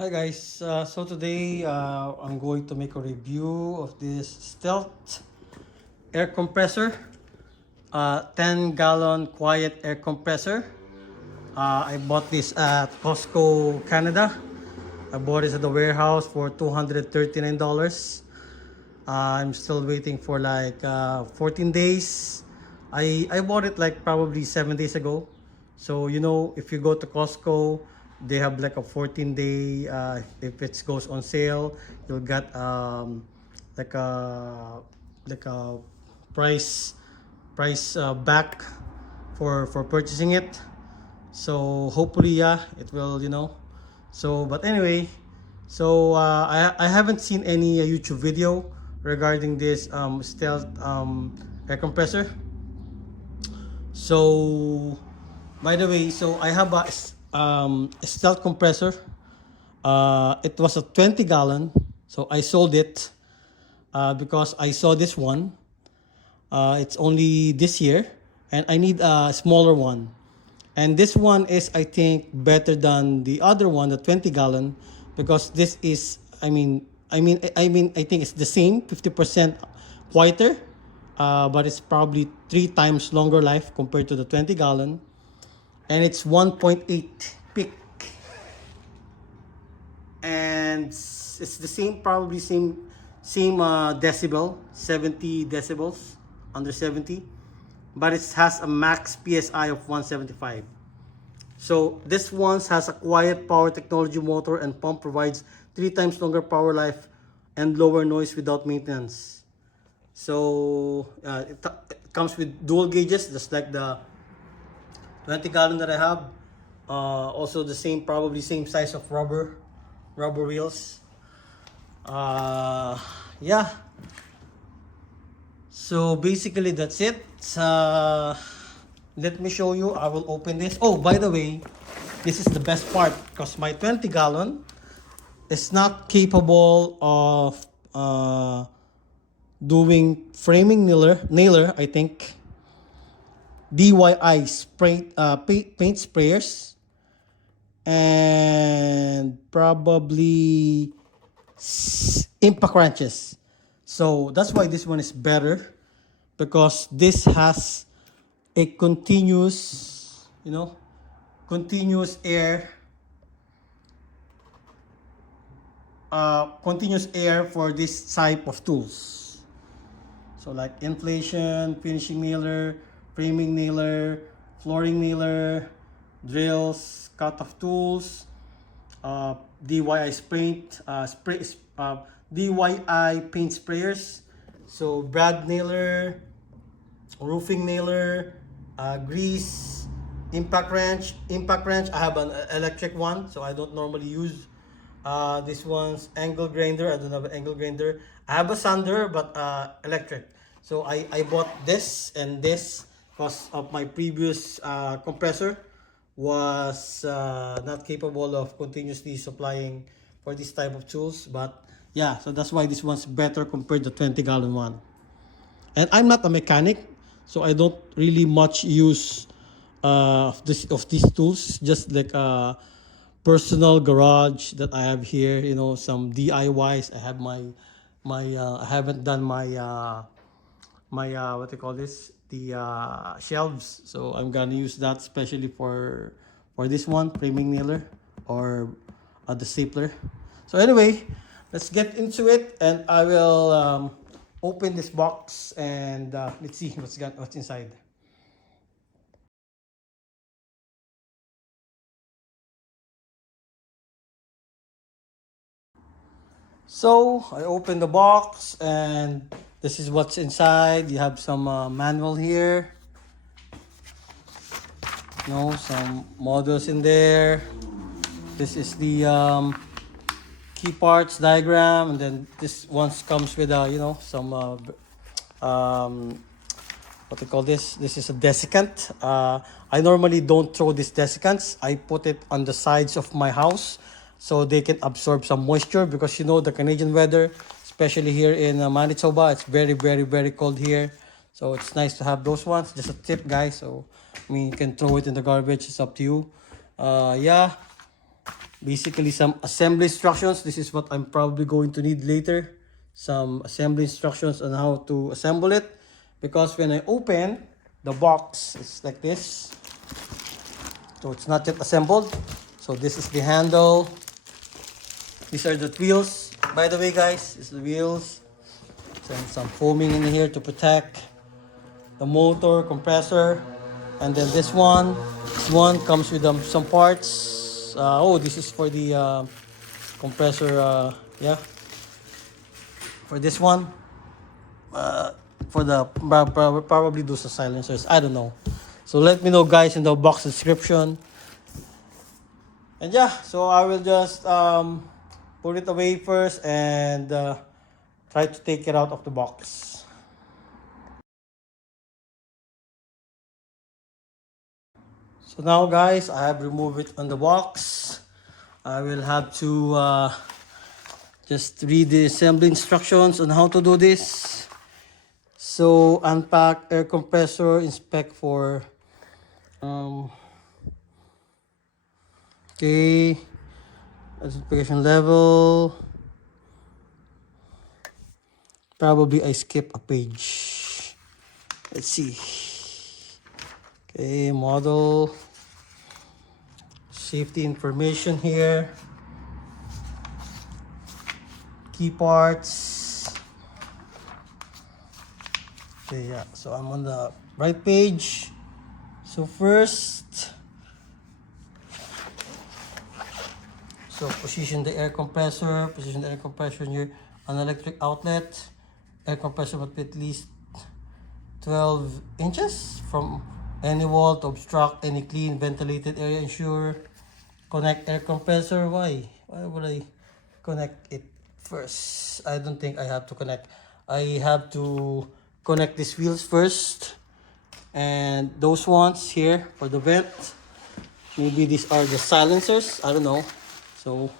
Hi guys, so today I'm going to make a review of this Stealth air compressor, 10-gallon quiet air compressor. I bought this at Costco, Canada. I bought it at the warehouse for $239. I'm still waiting for like 14 days. I bought it like probably 7 days ago. So if you go to Costco, they have like a 14-day. If it goes on sale, you'll get like a like a price back for purchasing it. So hopefully, yeah, it will. So but anyway, so I haven't seen any YouTube video regarding this stealth air compressor. So by the way, so I have a stealth compressor. It was a 20-gallon, so I sold it because I saw this one. It's only this year, and I need a smaller one. And this one is, I think, better than the other one, the 20-gallon, because this is, I think it's the same, 50% quieter, but it's probably 3 times longer life compared to the 20-gallon, and it's 1.8 peak, and it's the same, probably same decibel, 70 decibels, under 70, but it has a max psi of 175. So this one has a quiet power technology motor, and pump provides 3 times longer power life and lower noise without maintenance. So it comes with dual gauges, just like the 20-gallon that I have. Also the same, probably same size of rubber wheels. Yeah. So basically that's it. Let me show you. I will open this. Oh, by the way, this is the best part, because my 20-gallon is not capable of doing framing nailer, I think. DIY paint sprayers, and probably impact wrenches. So that's why this one is better, because this has a continuous air for this type of tools. So like inflation, finishing nailer, framing nailer, flooring nailer, drills, cut-off tools, DIY DIY paint sprayers. So brad nailer, roofing nailer, grease, impact wrench. I have an electric one, so I don't normally use this one's angle grinder. I don't have an angle grinder. I have a sander, but electric. So I bought this and this because of my previous compressor was not capable of continuously supplying for this type of tools. But yeah, so that's why this one's better compared to the 20-gallon one. And I'm not a mechanic, so I don't really much use of these tools. Just like a personal garage that I have here. Some DIYs. I have I haven't done my what do you call this? The shelves. So I'm gonna use that especially for this one, framing nailer, or the stapler. So anyway, let's get into it, and I will open this box, and let's see what's inside. So I open the box, and this is what's inside. You have some manual here, some models in there. This is the key parts diagram, and then this one comes with some what they call this. This is a desiccant. I normally don't throw these desiccants. I put it on the sides of my house so they can absorb some moisture, because the Canadian weather, especially here in Manitoba, it's very, very, very cold here. So it's nice to have those ones. Just a tip, guys. So you can throw it in the garbage. It's up to you. Yeah. basically some assembly instructions. This is what I'm probably going to need later, some assembly instructions on how to assemble it, because when I open the box, it's like this, so it's not yet assembled. So this is the handle, these are the wheels, by the way guys, it's the wheels, and some foaming in here to protect the motor, compressor. And then this one comes with some parts. Oh, this is for the compressor, yeah, for this one, for the probably those are silencers, I don't know. So let me know guys in the box description. And yeah, so I will just put it away first and try to take it out of the box. So now guys, I have removed it on the box. I will have to just read the assembly instructions on how to do this. So unpack air compressor, inspect for okay, acidification level. Probably I skip a page. Let's see. Okay, model, safety information here, key parts. Okay, yeah, so I'm on the right page. So first, so position the air compressor, near an electric outlet. Air compressor must be at least 12 inches from any wall to obstruct any clean ventilated area. Ensure connect air compressor. Why would I connect it first? I don't think I have to connect. I have to connect these wheels first, and those ones here for the vent. Maybe these are the silencers, I don't know. So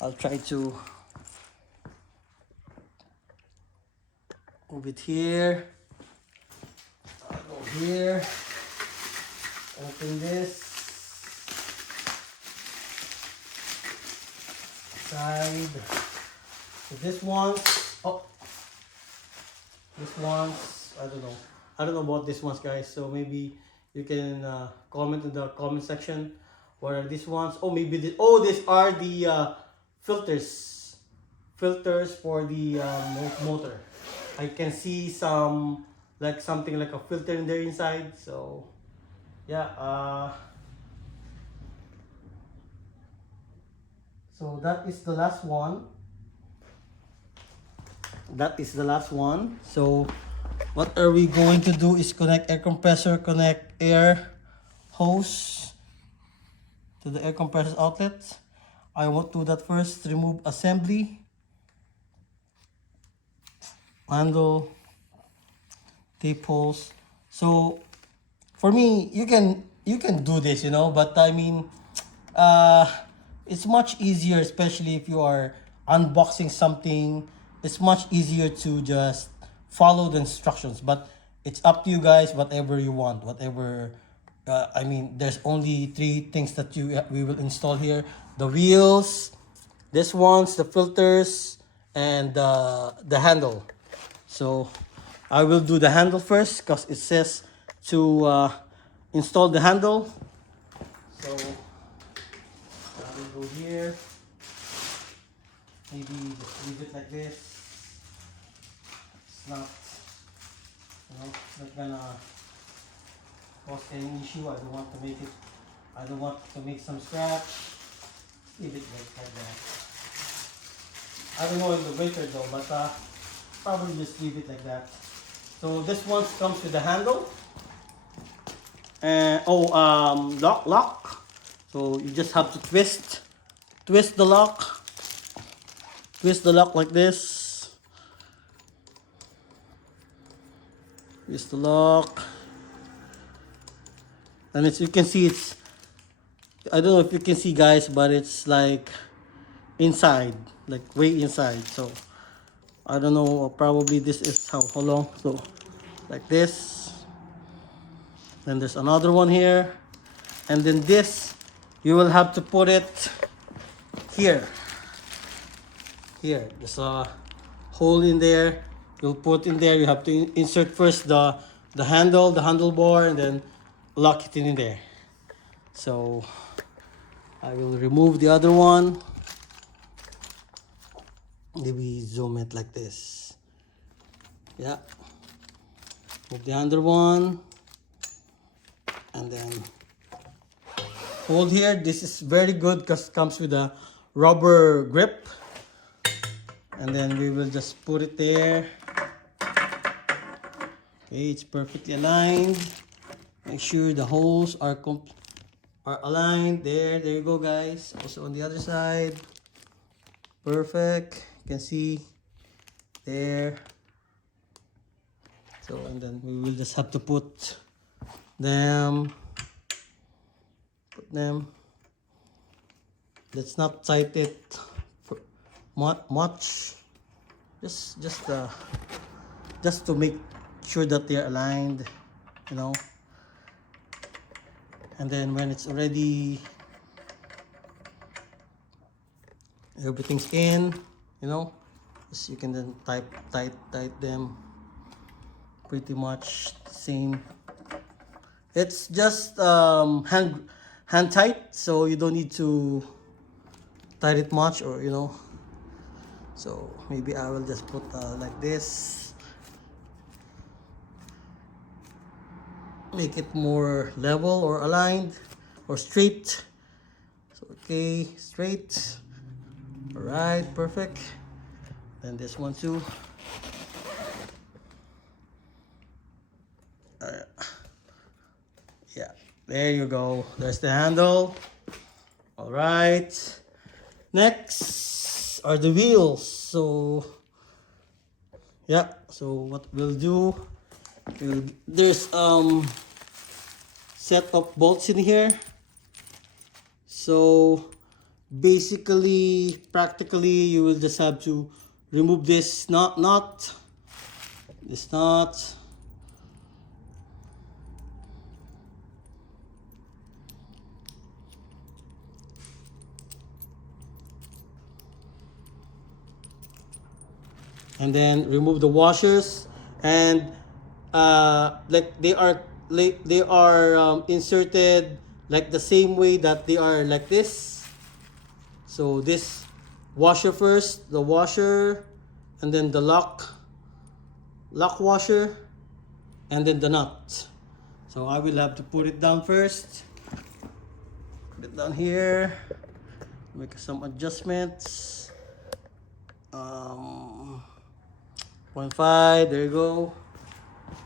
I'll try to move it here. I'll go here, open this side. So this one's, oh, this one's, I don't know about this ones guys, so maybe you can comment in the comment section what are these ones. Oh, maybe this, oh, these are the filters for the motor. I can see some, like something like a filter in there inside. So yeah, so that is the last one. So what are we going to do is connect air compressor, connect air hose to the air compressor outlet. I want to do that first. Remove assembly, handle, tape holes. So for me, you can do this, but I mean, it's much easier, especially if you are unboxing something. It's much easier to just follow the instructions, but it's up to you guys, whatever you want, whatever. I mean, there's only 3 things that we will install here: the wheels, this ones, the filters, and the handle. So I will do the handle first because it says to install the handle. So I will go here. Maybe just leave it like this. It's not, not gonna cause any issue. I don't want to make some scratch. Leave it like that. I don't know in the winter though, but probably just leave it like that. So this one comes with the handle and lock. So you just have to twist the lock like this. Twist the lock, and as you can see, it's, I don't know if you can see guys, but it's like inside, like way inside. So I don't know, probably this is how long. So like this, then there's another one here, and then this you will have to put it here. There's a hole in there. You'll put in there. You have to insert first the handlebar, and then lock it in there. So I will remove the other one. Maybe zoom it like this. Yeah. Move the other one, and then hold here. This is very good because it comes with a rubber grip. And then we will just put it there. Okay, it's perfectly aligned. Make sure the holes are aligned. There you go, guys. Also on the other side. Perfect. You can see there. So, and then we will just have to put them. Let's not tight it much. Just to make sure that they're aligned, you know. And then when it's already, everything's in, you know, just you can then tight them pretty much the same. It's just hand tight, so you don't need to tight it much, or you know. So maybe I will just put like this. Make it more level or aligned or straight. So okay, straight. All right, perfect. Then this one too. Yeah, there you go. There's the handle. All right. Next are the wheels. So yeah, so what we'll do, there's set of bolts in here. So basically, practically, you will just have to remove this nut, this nut. And then remove the washers, and like they are inserted like the same way that they are like this. So this washer first, the washer, and then the lock washer, and then the nut. So I will have to put it down first. Put it down here. Make some adjustments. 0.5, there you go.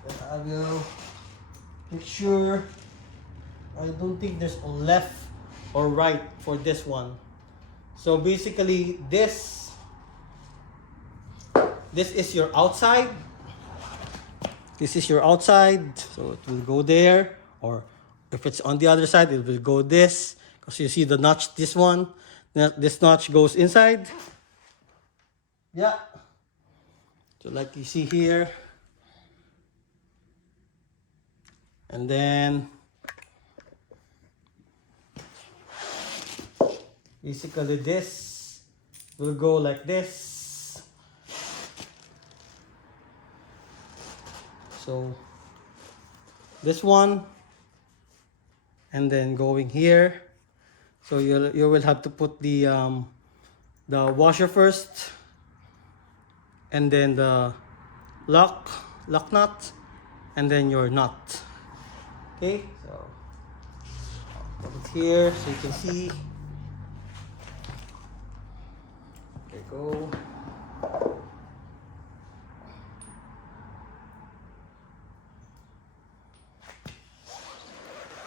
Then I will make sure, I don't think there's a left or right for this one. So basically this is your outside. This is your outside, so it will go there, or if it's on the other side, it will go this, because you see the notch, this one, this notch goes inside. Yeah. So like you see here. And then basically this will go like this. So this one, and then going here. So you will have to put the washer first, and then the lock nut, and then your nut. Okay, so I'll put it here so you can see. There you go.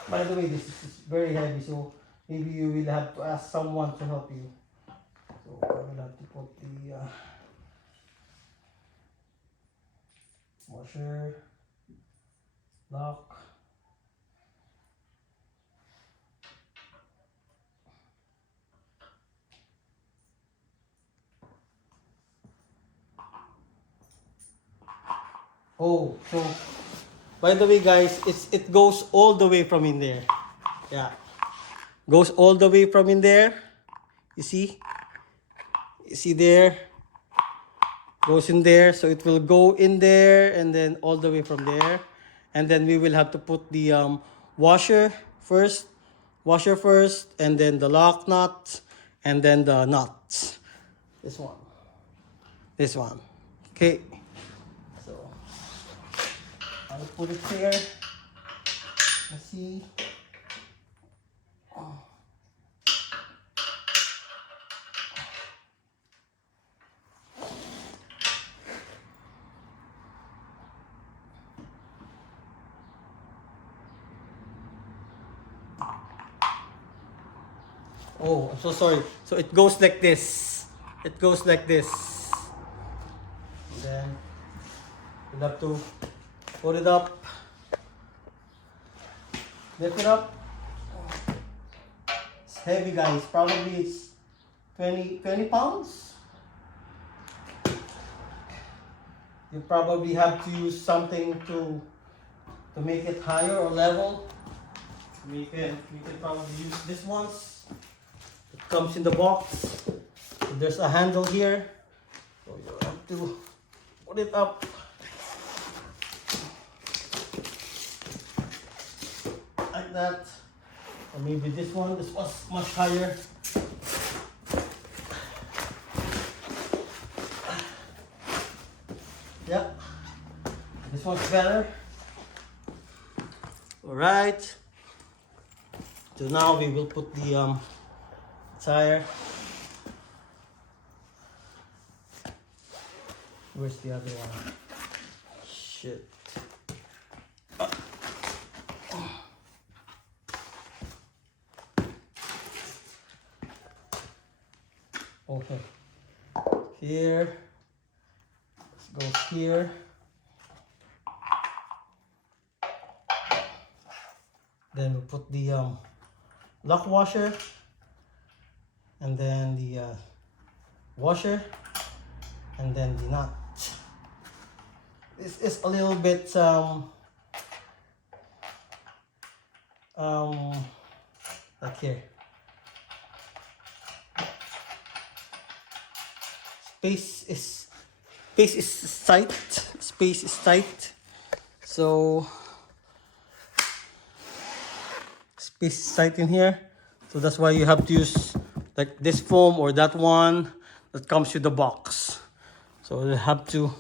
By the way, this is very heavy, so maybe you will have to ask someone to help you. So I will have to put the washer, lock. Oh, so by the way, guys, it goes all the way from in there. Yeah, goes all the way from in there. You see? You see there? Goes in there. So it will go in there and then all the way from there. And then we will have to put the washer first. Washer first. And then the lock nut. And then the nuts. This one. This one. Okay. So I'll put it here. Let's see. Oh, I'm so sorry. So it goes like this. It goes like this. And then you'll have to put it up. Lift it up. It's heavy, guys. Probably it's 20 pounds. You probably have to use something to make it higher or level. We can probably use this ones. It comes in the box. There's a handle here. So you have to put it up. Like that. Or maybe this one. This was much higher. Yeah. This one's better. Alright. So now we will put the tire. Where's the other one? Shit. Okay. Here. Let's go here. Then we put the lock washer. And then the washer. And then the nut. This is a little bit like here. Space is tight. Space is tight. So space is tight in here. So that's why you have to use like this foam or that one that comes with the box. So you have to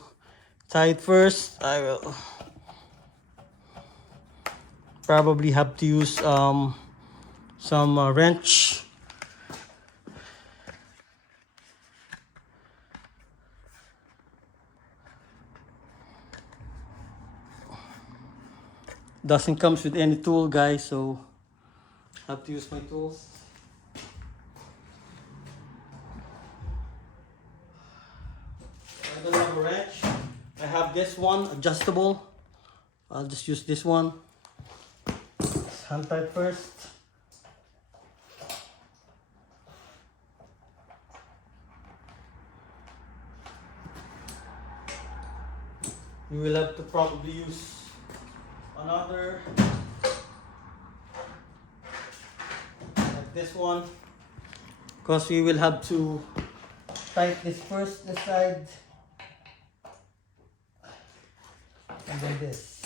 tie it first. I will probably have to use some wrench. Doesn't comes with any tool, guys, so I have to use my tools. I don't have a wrench. I have this one, adjustable. I'll just use this one. Let's hand tight first. You will have to probably use another like this one, because we will have to tighten this first, this side, and then this.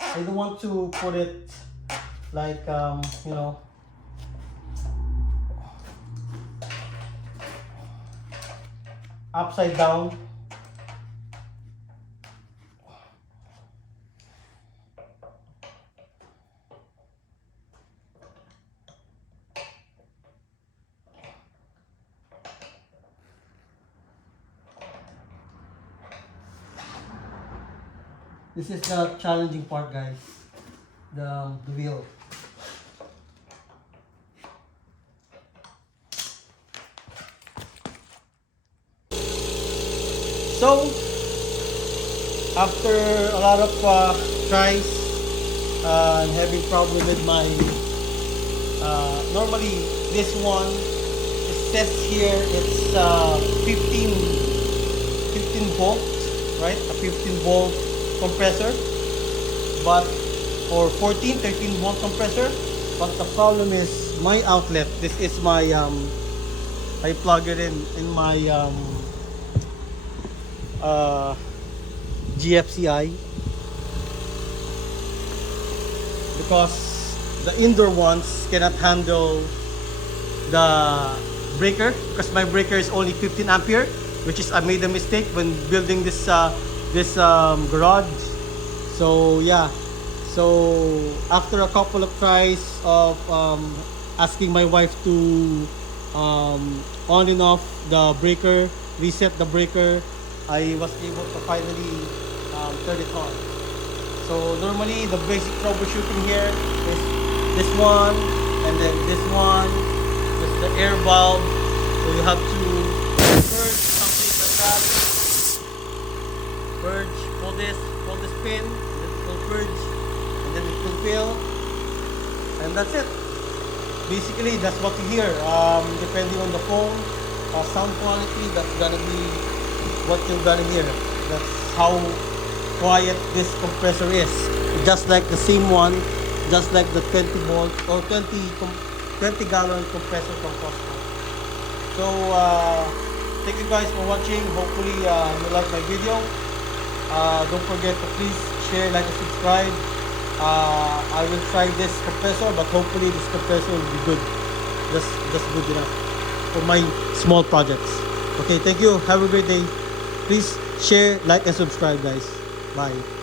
I don't want to put it like you know, upside down. This is the challenging part, guys. The wheel. So, after a lot of tries and having problem with my, normally this one, it says here it's 15 volt, right? A 15 volt compressor. But or 14, 13 volt compressor. But the problem is my outlet. This is my I plug it in my uh, GFCI, because the indoor ones cannot handle the breaker, because my breaker is only 15 ampere, which is I made a mistake when building this garage. So yeah, so after a couple of tries of asking my wife to on and off the breaker, reset the breaker, I was able to finally turn it on. So normally the basic troubleshooting here is this one, and then this one, just the air valve. So you have to purge something like that. Purge, pull this pin, then it will purge, and then it will fill, and that's it. Basically, that's what you hear. Depending on the phone, sound quality, that's gonna be what you're gonna hear. That's how quiet this compressor is. Just like the same one, just like the 20 volt or 20 gallon compressor from Costco. So thank you guys for watching. Hopefully you like my video. Don't forget to please share, like, and subscribe. I will try this compressor, but hopefully this compressor will be good. Just good enough for my small projects. Okay, thank you. Have a great day. Please share, like, and subscribe, guys. Bye.